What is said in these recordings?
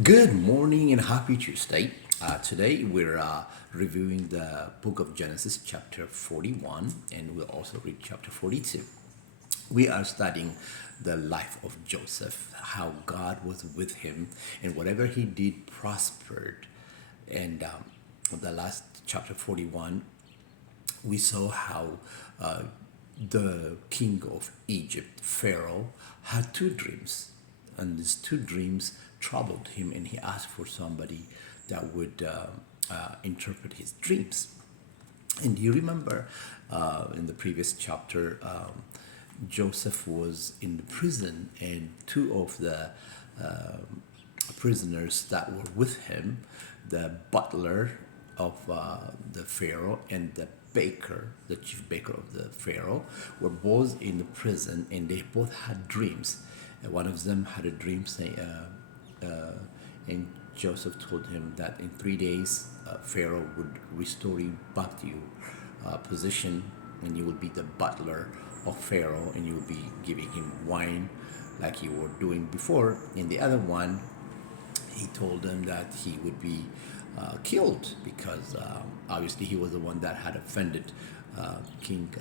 Good morning and happy Tuesday. Today we're reviewing the book of Genesis, chapter 41, and we'll also read chapter 42. We are studying the life of Joseph, how God was with him, and whatever he did prospered. And the last chapter 41, we saw how uh, the king of Egypt, Pharaoh, had two dreams, and these two dreams troubled him, and he asked for somebody that would interpret his dreams. And do you remember in the previous chapter, Joseph was in the prison, and two of the prisoners that were with him, the butler of the Pharaoh and the baker, the chief baker of the Pharaoh, were both in the prison, and they both had dreams. One of them had a dream saying, and Joseph told him that in 3 days Pharaoh would restore you back to your position, and you will be the butler of Pharaoh, and you will be giving him wine like you were doing before. In the other one, he told them that he would be killed because obviously he was the one that had offended King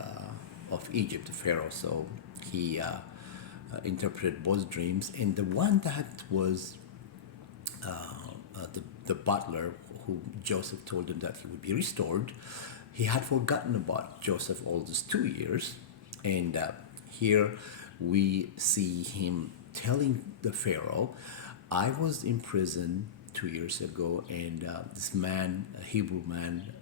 of Egypt, Pharaoh. So he interpreted both dreams, and the one that was the butler, who Joseph told him that he would be restored, he had forgotten about Joseph all these 2 years. And here we see him telling the Pharaoh, I was in prison 2 years ago, and this man, a Hebrew man,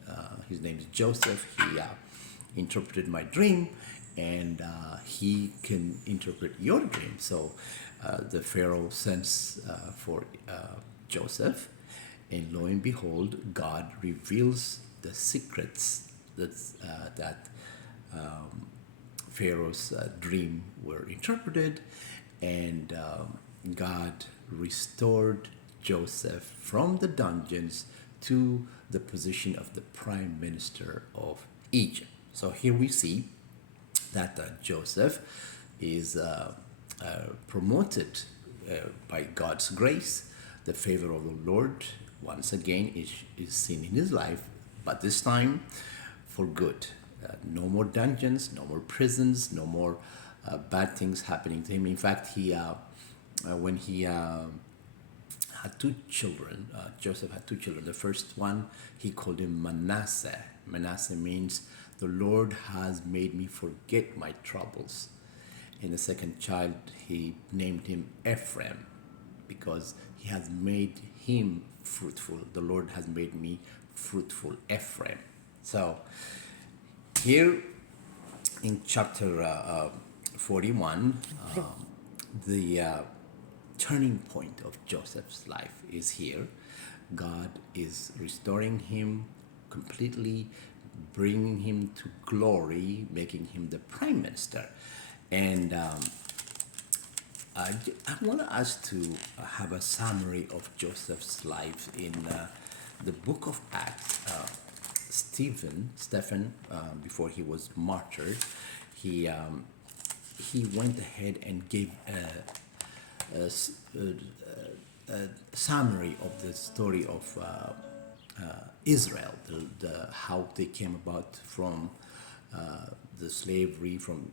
his name is Joseph, he interpreted my dream, and he can interpret your dream. So the Pharaoh sends for Joseph, and lo and behold, God reveals the secrets that Pharaoh's dream were interpreted, and God restored Joseph from the dungeons to the position of the prime minister of Egypt. So here we see that Joseph is promoted by God's grace. The favor of the Lord once again is seen in his life, but this time for good. No more dungeons, no more prisons, no more bad things happening to him. In fact, when he had two children, Joseph had two children. The first one, he called him Manasseh. Manasseh means the Lord has made me forget my troubles. And the second child, he named him Ephraim, because he has made him fruitful. The Lord has made me fruitful, Ephraim. So here in chapter 41, the turning point of Joseph's life is here. God is restoring him completely, bringing him to glory, making him the prime minister. And I want us to have a summary of Joseph's life in the book of Acts. Stephen, before he was martyred, he he went ahead and gave a summary of the story of Israel, how they came about from the slavery, from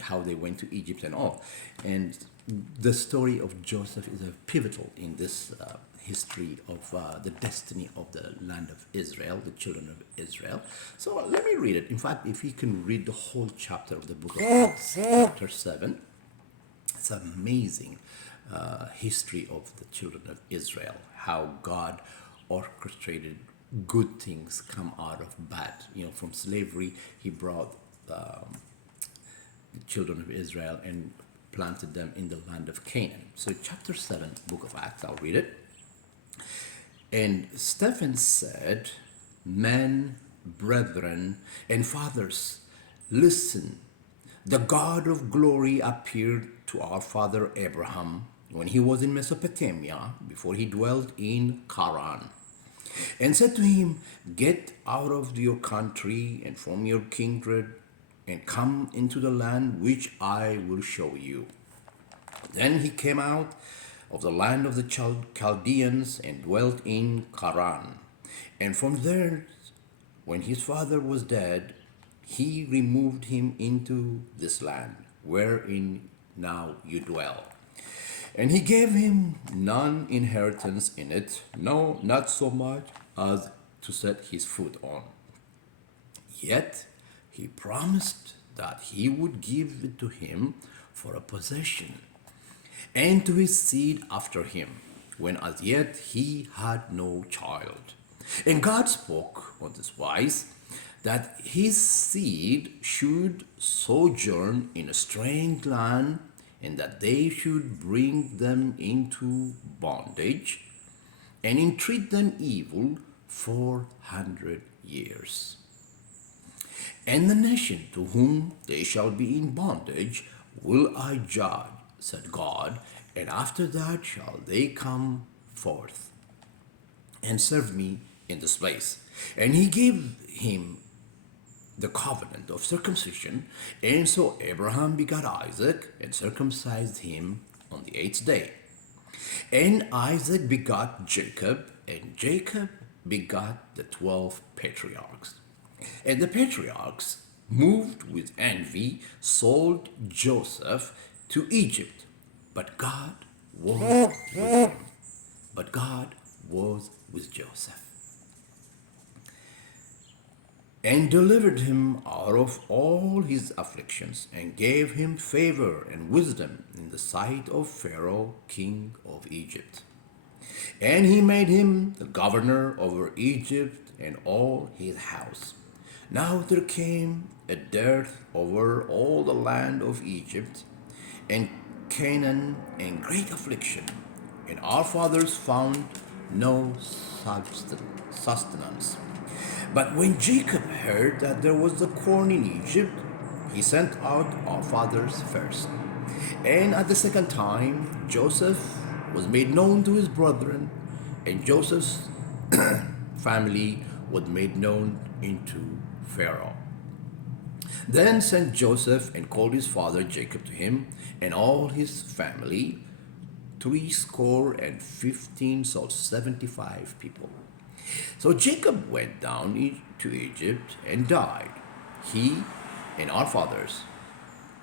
how they went to Egypt and all. And the story of Joseph is a pivotal in this history of the destiny of the land of Israel, the children of Israel. So let me read it. In fact, if you can read the whole chapter of the book of Acts, chapter 7, it's an amazing history of the children of Israel, how God orchestrated good things come out of bad. From slavery, he brought the children of Israel and planted them in the land of Canaan. So chapter 7, book of Acts, I'll read it. And Stephen said, men, brethren, and fathers, listen. The God of glory appeared to our father Abraham when he was in Mesopotamia, before he dwelt in Haran, and said to him, get out of your country and from your kindred, and come into the land which I will show you. Then he came out of the land of the Chaldeans and dwelt in Charan. And from there, when his father was dead, he removed him into this land, wherein now you dwell. And he gave him none inheritance in it, no, not so much as to set his foot on. Yet he promised that he would give it to him for a possession, and to his seed after him, when as yet he had no child. And God spoke on this wise, that his seed should sojourn in a strange land, and that they should bring them into bondage, and entreat them evil 400 years. And the nation to whom they shall be in bondage will I judge, said God, and after that shall they come forth and serve me in this place. And he gave him the covenant of circumcision, and so Abraham begot Isaac and circumcised him on the 8th day. And Isaac begot Jacob, and Jacob begot the 12 patriarchs. And the patriarchs, moved with envy, sold Joseph to Egypt. But God was with him. But God was with Joseph, and delivered him out of all his afflictions, and gave him favor and wisdom in the sight of Pharaoh, king of Egypt. And he made him the governor over Egypt and all his house. Now there came a dearth over all the land of Egypt and Canaan, and great affliction, and our fathers found no sustenance. But when Jacob heard that there was the corn in Egypt, he sent out our fathers first. And at the second time, Joseph was made known to his brethren, and Joseph's family was made known into Pharaoh. Then sent Joseph and called his father Jacob to him, and all his family, 75, so 75 people. So Jacob went down to Egypt and died, he and our fathers,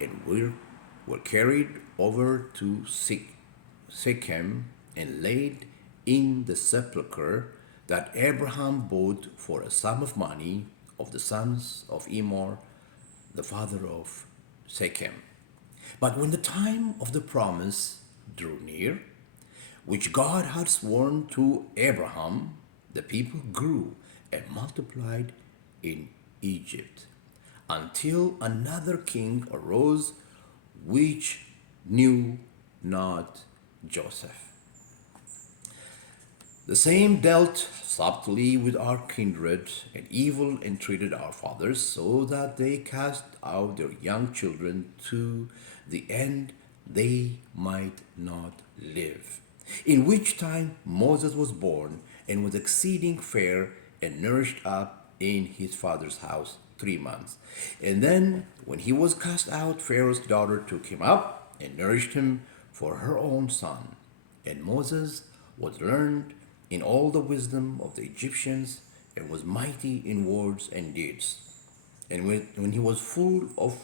and were carried over to Shechem and laid in the sepulchre that Abraham bought for a sum of money of the sons of Emor, the father of Shechem. But when the time of the promise drew near, which God had sworn to Abraham, the people grew and multiplied in Egypt, until another king arose which knew not Joseph. The same dealt subtly with our kindred, and evil entreated our fathers, so that they cast out their young children to the end they might not live. In which time Moses was born, and was exceeding fair, and nourished up in his father's house 3 months. And then, when he was cast out, Pharaoh's daughter took him up, and nourished him for her own son. And Moses was learned in all the wisdom of the Egyptians, and was mighty in words and deeds. And when he was full of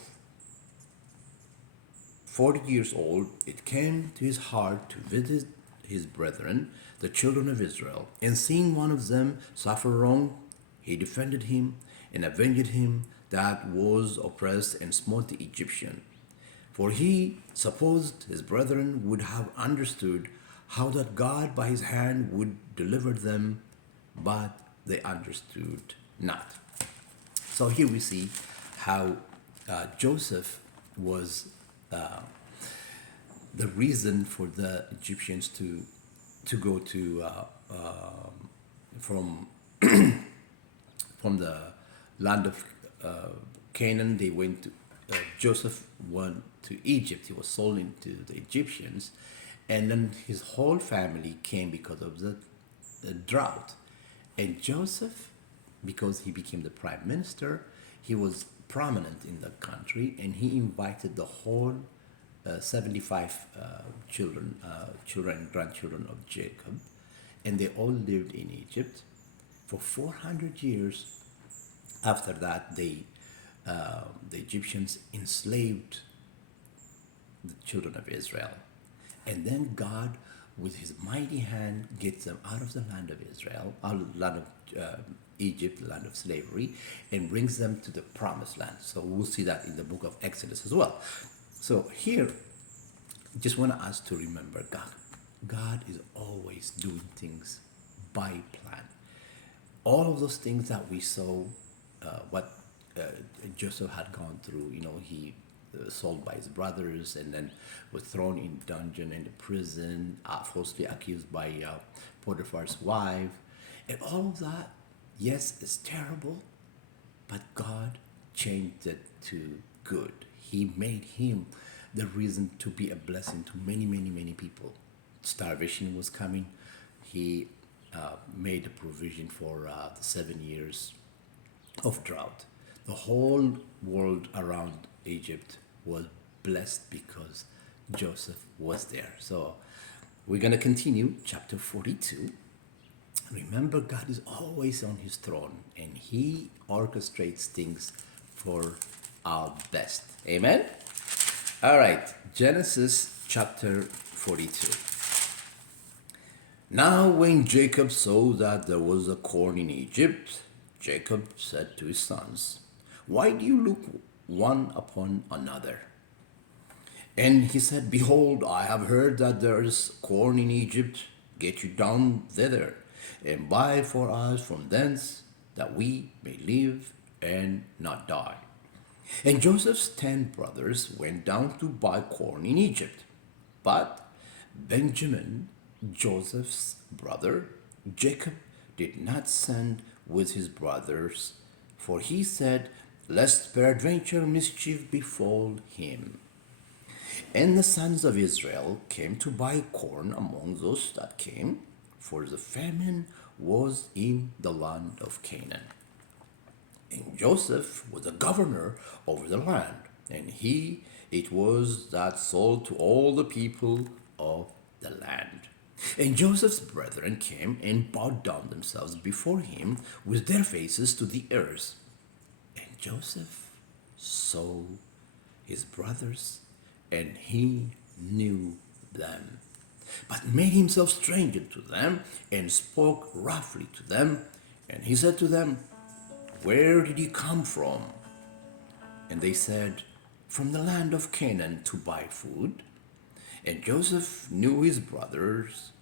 40 years old, it came to his heart to visit his brethren, the children of Israel. And seeing one of them suffer wrong, he defended him and avenged him that was oppressed, and smote the Egyptian. For he supposed his brethren would have understood how that God by his hand would deliver them, but they understood not. So here we see how Joseph was the reason for the Egyptians to go to from from the land of Canaan. They went to Joseph went to Egypt. He was sold into the Egyptians, and then his whole family came because of the drought. And Joseph, because he became the prime minister, he was prominent in the country, and he invited the whole 75 children and grandchildren of Jacob, and they all lived in Egypt for 400 years. After that, the Egyptians enslaved the children of Israel. And then God, with his mighty hand, gets them out of the land of Israel, out of the land of Egypt, the land of slavery, and brings them to the promised land. So we'll see that in the book of Exodus as well. So here, just want us to remember God is always doing things by plan. All of those things that we saw, what Joseph had gone through, he sold by his brothers and then was thrown in dungeon in the prison, falsely accused by Potiphar's wife, and all of that. Yes, it's terrible, but God changed it to good. He made him the reason to be a blessing to many, many, many people. Starvation was coming. He made a provision for the 7 years of drought. The whole world around Egypt was blessed because Joseph was there. So we're going to continue chapter 42. Remember, God is always on his throne and he orchestrates things for our best. Amen? All right, Genesis chapter 42. Now when Jacob saw that there was a corn in Egypt, Jacob said to his sons, "Why do you look one upon another?" And he said, "Behold, I have heard that there is corn in Egypt. Get you down thither, and buy for us from thence, that we may live and not die." And Joseph's 10 brothers went down to buy corn in Egypt. But Benjamin, Joseph's brother, Jacob, did not send with his brothers, for he said, "Lest peradventure mischief befall him." And the sons of Israel came to buy corn among those that came, for the famine was in the land of Canaan. And Joseph was the governor over the land, and it was that sold to all the people of the land. And Joseph's brethren came and bowed down themselves before him with their faces to the earth. And Joseph saw his brothers, and he knew them, but made himself stranger to them, and spoke roughly to them. And he said to them, "Where did you come from?" And they said, "From the land of Canaan to buy food." And Joseph knew his brothers,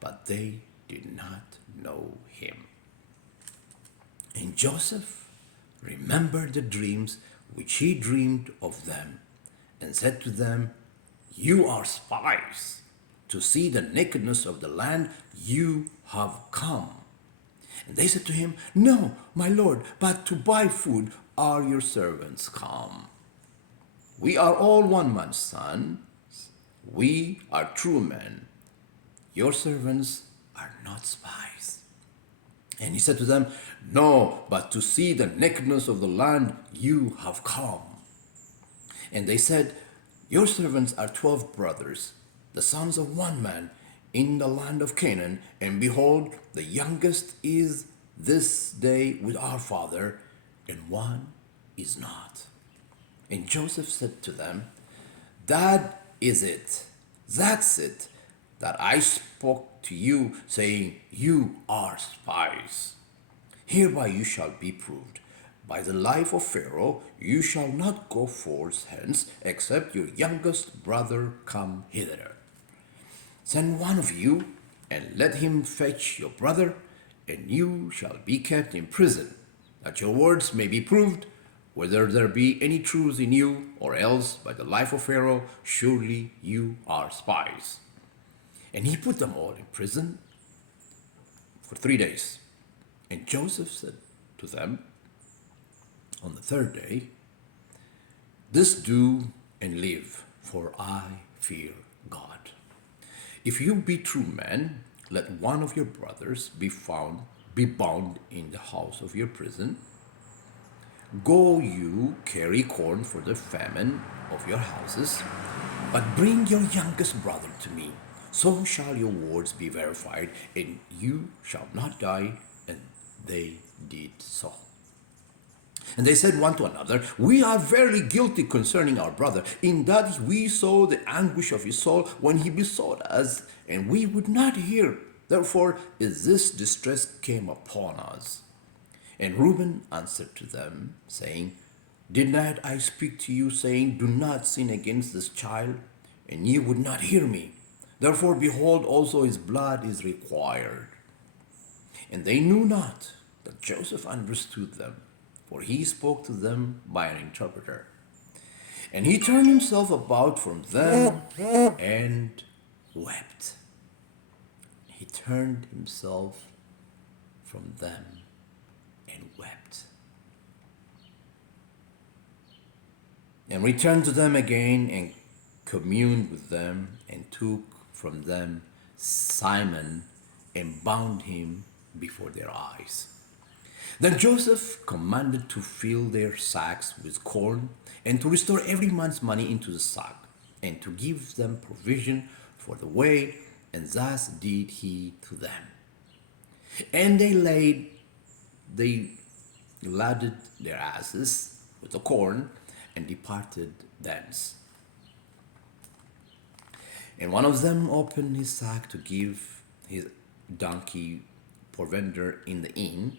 but they did not know him. And Joseph remembered the dreams which he dreamed of them, and said to them, "You are spies. To see the nakedness of the land you have come." And they said to him, "No, my lord, but to buy food are your servants come. We are all one man's sons. We are true men. Your servants are not spies." And he said to them, "No, but to see the nakedness of the land you have come." And they said, "Your servants are 12 brothers, the sons of one man, in the land of Canaan, and behold, the youngest is this day with our father, and one is not." And Joseph said to them, "That is it, that's it, that I spoke to you, saying, You are spies. Hereby you shall be proved. By the life of Pharaoh, you shall not go forth hence, except your youngest brother come hither. Send one of you, and let him fetch your brother, and you shall be kept in prison, that your words may be proved, whether there be any truth in you, or else by the life of Pharaoh, surely you are spies." And he put them all in prison for 3 days. And Joseph said to them on the third day, "This do and live, for I fear God. If you be true men, let one of your brothers be bound in the house of your prison. Go you carry corn for the famine of your houses, But bring your youngest brother to me, so shall your words be verified, and you shall not die. And they did so. And they said one to another, we are very guilty concerning our brother, in that we saw the anguish of his soul when he besought us, and we would not hear. Therefore is this distress came upon us. And Reuben answered to them, saying, did not I speak to you, saying, do not sin against this child? And ye would not hear me. Therefore, behold, also his blood is required. And they knew not that Joseph understood them, for he spoke to them by an interpreter. And he turned himself about from them and wept. He turned himself from them and wept. And returned to them again and communed with them, and took from them Simon and bound him before their eyes. Then Joseph commanded to fill their sacks with corn, and to restore every man's money into the sack, and to give them provision for the way, and thus did he to them. And they loaded their asses with the corn, and departed thence. And one of them opened his sack to give his donkey provender in the inn.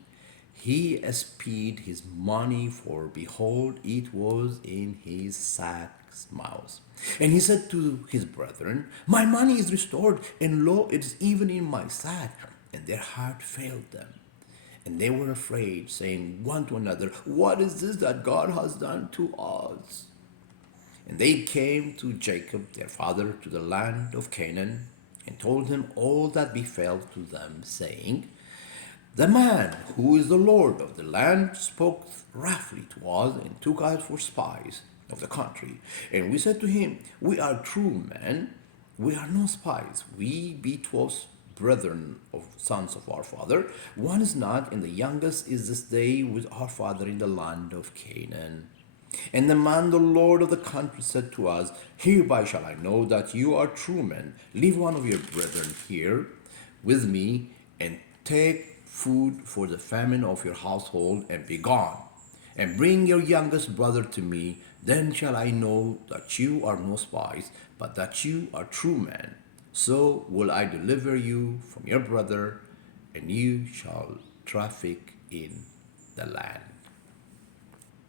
He espied his money, for behold, it was in his sack's mouth. And he said to his brethren, my money is restored, and lo, it is even in my sack. And their heart failed them. And they were afraid, saying one to another, what is this that God has done to us? And they came to Jacob their father to the land of Canaan, and told him all that befell to them, saying, the man who is the Lord of the land spoke roughly to us, and took us for spies of the country. And we said to him, we are true men, we are no spies. We be 12 brethren of sons of our father. One is not, and the youngest is this day with our father in the land of Canaan. And the man, the Lord of the country, said to us, hereby shall I know that you are true men. Leave one of your brethren here with me, and take food for the famine of your household, and be gone. And bring your youngest brother to me, then shall I know that you are no spies, but that you are true men. So will I deliver you from your brother, and you shall traffic in the land.